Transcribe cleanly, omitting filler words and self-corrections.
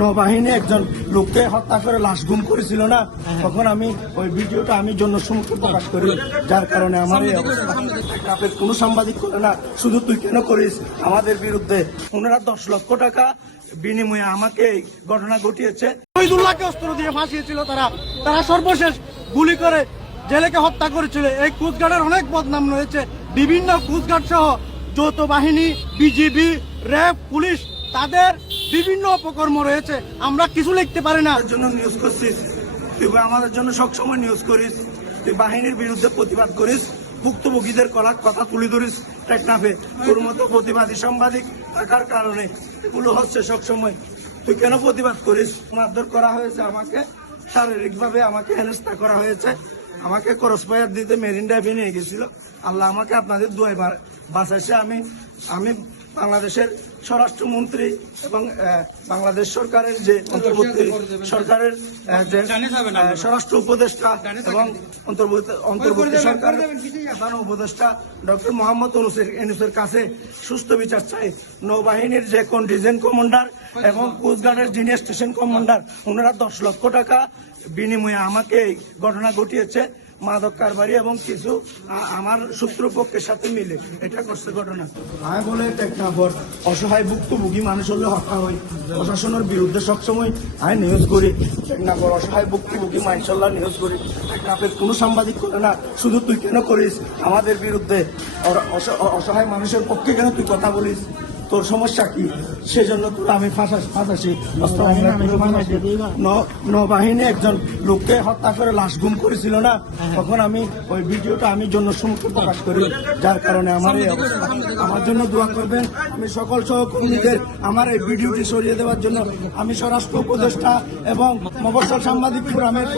নৌবাহিনী একজন লোককে হত্যা করে লাশ গুম করেছিল না, তখন আমি ওই ভিডিওটা আমি জন্য সম্মুখে প্রকাশ করি, যার কারণে আমার এই অবস্থা। কোনো সাংবাদিক করে না, শুধু তুই কেন করিস আমাদের বিরুদ্ধে। ওনারা 10 লক্ষ টাকা বিনিময়ে আমাকে এই ঘটনা ঘটিয়েছে। শহীদুল্লাহকে অস্ত্র দিয়ে ফাঁসিয়েছিল তারা সর্বশেষ গুলি করে জেলেকে হত্যা করেছিল। এই কোস্টগার্ডের অনেক বদনাম রয়েছে, বিভিন্ন কোস্টগার্ড সহ যৌথ বাহিনী, বিজিবি, র্যাব, পুলিশ, তাদের বিভিন্ন অপকর্ম রয়েছে। আমরা কিছু লিখতে পারি না। জন্য নিউজ করছিস তুই, আমাদের জন্য সবসময় নিউজ করিস, তুই বাহিনীর বিরুদ্ধে প্রতিবাদ করিস, ভুক্তভোগীদের কথা তুলে ধরিস টেকনাফে। তোর মতো প্রতিবাদী সাংবাদিক থাকার কারণে এগুলো হচ্ছে সবসময়। তুই কেন প্রতিবাদ করিস? মারধর করা হয়েছে আমাকে, শারীরিকভাবে আমাকে হেনস্থা করা হয়েছে, আমাকে ক্রসফায়ার দিতে মেরিন ড্রাইভে নিয়ে গেছিল। আল্লাহ আমাকে আপনাদের দুয়ায় বাঁচাইছে। আমি বাংলাদেশের স্বরাষ্ট্রমন্ত্রী এবং বাংলাদেশ সরকারের যে অন্তর্বর্তী সরকারের যে স্বরাষ্ট্র উপদেষ্টা এবং অন্তর্বর্তী সরকারের প্রধান উপদেষ্টা ডক্টর মোহাম্মদ ইউনূসের কাছে সুস্থ বিচার চাই। নৌবাহিনীর যে কন্টিনজেন্ট কমান্ডার এবং কোস্টগার্ডের যিনি স্টেশন কমান্ডার, ওনারা 10 লক্ষ টাকা বিনিময়ে আমাকে এই ঘটনা ঘটিয়েছে। মাদক কারবারি এবং কিছু আমার শত্রুপক্ষের সাথে মিলে এটা করছে ঘটনা। আমি বলে টেকনাফর অসহায় ভুক্তভোগী মানুষ হলে হত্যা হয়, প্রশাসনের বিরুদ্ধে সবসময় আমি নিউজ করি। টেকনাফর অসহায় ভুক্তভোগী মাইনসল্লাহ নিউজ করি। টেকনাফের কোনো সাংবাদিক করে না, শুধু তুই কেন করিস আমাদের বিরুদ্ধে। অসহায় মানুষের পক্ষে কেন তুই কথা বলিস? তোর সমস্যা কি? সেজন্য তো আমি ফাঁসাছি। নৌবাহিনী একজন লোককে হত্যা করে লাশ গুম করেছিল না, তখন আমি ওই ভিডিওটা আমি জন্য সম্মুখে প্রকাশ করি, যার কারণে আমার এই অবস্থা। আমার জন্য দোয়া করবেন। আমি সকল সহকর্মীদের আমার এই ভিডিওটি সরিয়ে দেওয়ার জন্য আমি স্বরাষ্ট্র উপদেষ্টা এবং মফস্বল সাংবাদিক ফোরামের